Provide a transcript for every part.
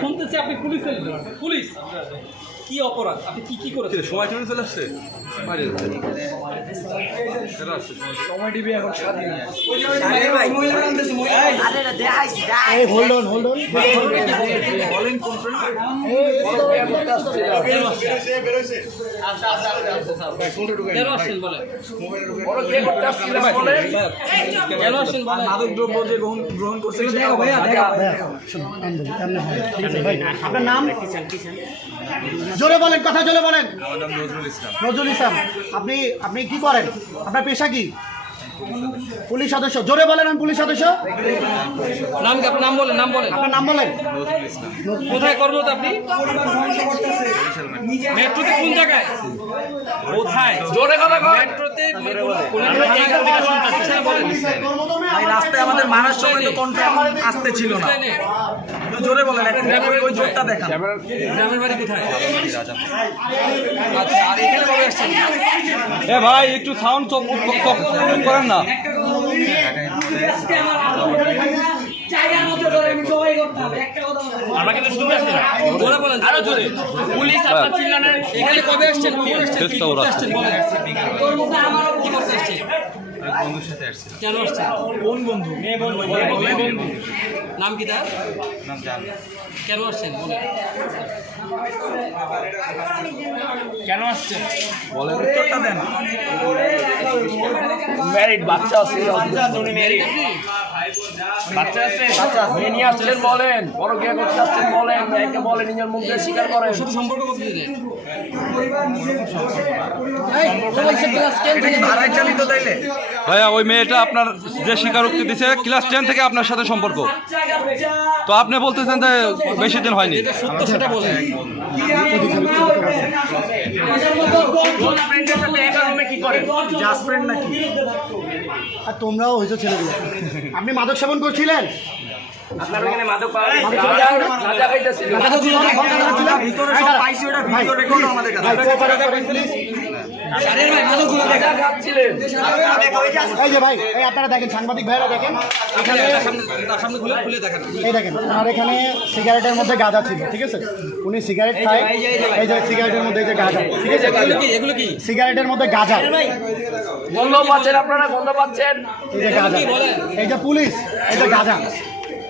শুনতেছি আপনি পুলিশের পুলিশ। কি অপরাধ? আপনি কি কি করেছেন? সময় চলে চলে আসছে? সময় টিভি এখন আপনার নাম জোরে বলেন, কথা জোরে বলেন। ইসলাম নজরুল ইসলাম। আপনি আপনি কি করেন? আপনার পেশা কি? পুলিশ সদস্য জোরে বলেন আমি পুলিশ সদস্য। নাম কি নাম বলেন নাম বলেন। আপনার নাম বলেন। কোথায় কর্মরত আপনি? মেট্রোতে কোন জায়গায়? কোথায়? জোরে কথা মেট্রোতে রাস্তায় আমাদের মারার সময় তো কন্ট্রোল আসতে ছিল না জোরে বলেন একটু ওই জোরটা দেখান। গ্রামের বাড়ি কোথায়? আচ্ছা আর এখানে কবে আসছেন এ ভাই একটু সাউন্ড করেন না। আমরা কিন্তু শুনতে আসছি না। জোরে বলেন আরও জোরে। পুলিশ আপনার চিল্লানের এখানে কবে আসছেন? আসছেন? বন্ধুর সাথে আসছে কেন আসছেন কোন বন্ধু? মেয়ে বন্ধু। নাম কি তার? নাম জান কেন আসছেন? বলেন। কেন আসছেন? উত্তরটা দেন। ম্যারিড বাচ্চা আছে উনি ম্যারিড বাচ্চা আছে মেয়ে নিয়ে আসছেন বলেন। বড় বিয়ে করতে আসছেন বলেন। বলেন নিজের মুখ দিয়ে স্বীকার করেন। শুধু সম্পর্ক করতে কি ভাইয়া ওই মেয়েটা আপনার যে স্বীকারোক্তি দিছে ক্লাস টেন থেকে আপনার সাথে সম্পর্ক। তো আপনি বলতেছেন যে বেশি দিন হয়নি। সত্য সেটা বলেন। ফ্রেন্ডের সাথে একা রুমে কি করেন জাস্ট ফ্রেন্ড নাকি? আর তোমরাও হয়েছো ছেলেগুলো। আপনি মাদক সেবন করছিলেন? আপনার ওখানে মাদক পাওয়া গেছে। এই যে ভাই এই আপনারা দেখেন সাংবাদিক ভাইরা দেখেন এখানে তার সামনে তার সামনে খুলে খুলে দেখান এই দেখেন এখানে সিগারেটের মধ্যে গাঁজা ছিল ঠিক আছে উনি সিগারেট খায় এই যে সিগারেটের মধ্যে যে গাঁজা ঠিক আছে এগুলো কি সিগারেটের মধ্যে গাঁজা গন্ধ পাচ্ছেন আপনারা গন্ধ পাচ্ছেন এই যে গাঁজা এই যে পুলিশ এই যে গাঁজা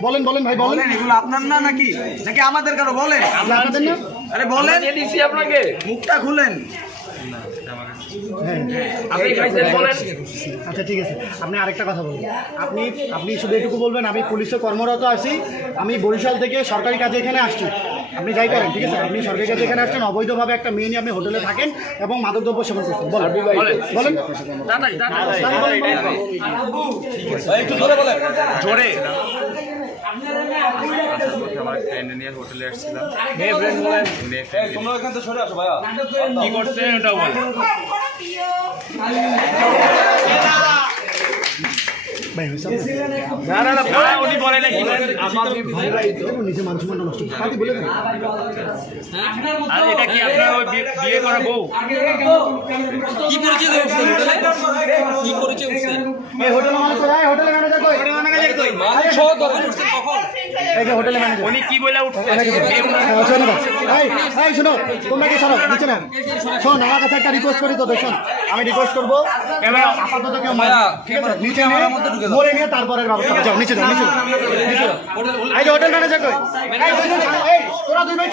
বলেন বলেন ভাই বলেন এগুলো আপনার না নাকি নাকি আমাদের কারও বলেন আপনাদের না আরে বলেন দিয়ে দিছি আপনাকে মুখটা খুলেন আচ্ছা ঠিক আছে আপনি আরেকটা কথা বলুন আপনি আপনি শুধু এটুকু বলবেন আমি পুলিশে কর্মরত আছি আমি বরিশাল থেকে সরকারি কাজে এখানে আসছি আপনি যাই করেন ঠিক আছে আপনি সরকারি কাজে এখানে আসছেন অবৈধভাবে একটা মেয়ে নিয়ে আপনি হোটেলে থাকেন এবং মাদকদ্রব্য সেবন করছেন বলেন বলেন জোরে আমার ফ্রেন্ড নিয়ে হোটেলে আসছিলাম। মেয়ে ফ্রেন্ড বলেন? মেয়ে ফ্রেন্ড তোমরা এখান থেকে সরে আসো ভাইয়া। কি করছেন ওটা বলেন না না না উনি বলে নাকি আমার নিজে নষ্ট করছে। বলে আর এটা কি আপনার ওই বিয়ে- করা বউ? কি কি হোটেলে হোটেলে ম্যানেজার কই মালিক সহ দখল উঠছেন কখন এই যে হোটেলে উনি কি বলে উঠছে? হ্যাঁ, শোনো না। তোমরা কি শোনো, নিচে নাও। শোন, আমার কাছে একটা request করি তোদের, শোন। আমি রিকোয়েস্ট করব। আপাতত কেউ মার ঠিক আছে নিচে নিয়ে মরে নিয়ে তারপরের ব্যবস্থা যাও নিচে যাও নিচে। হোটেল এই যে হোটেল ম্যানেজার কই? এই, দুইজন, এই, তোরা দুই ভাই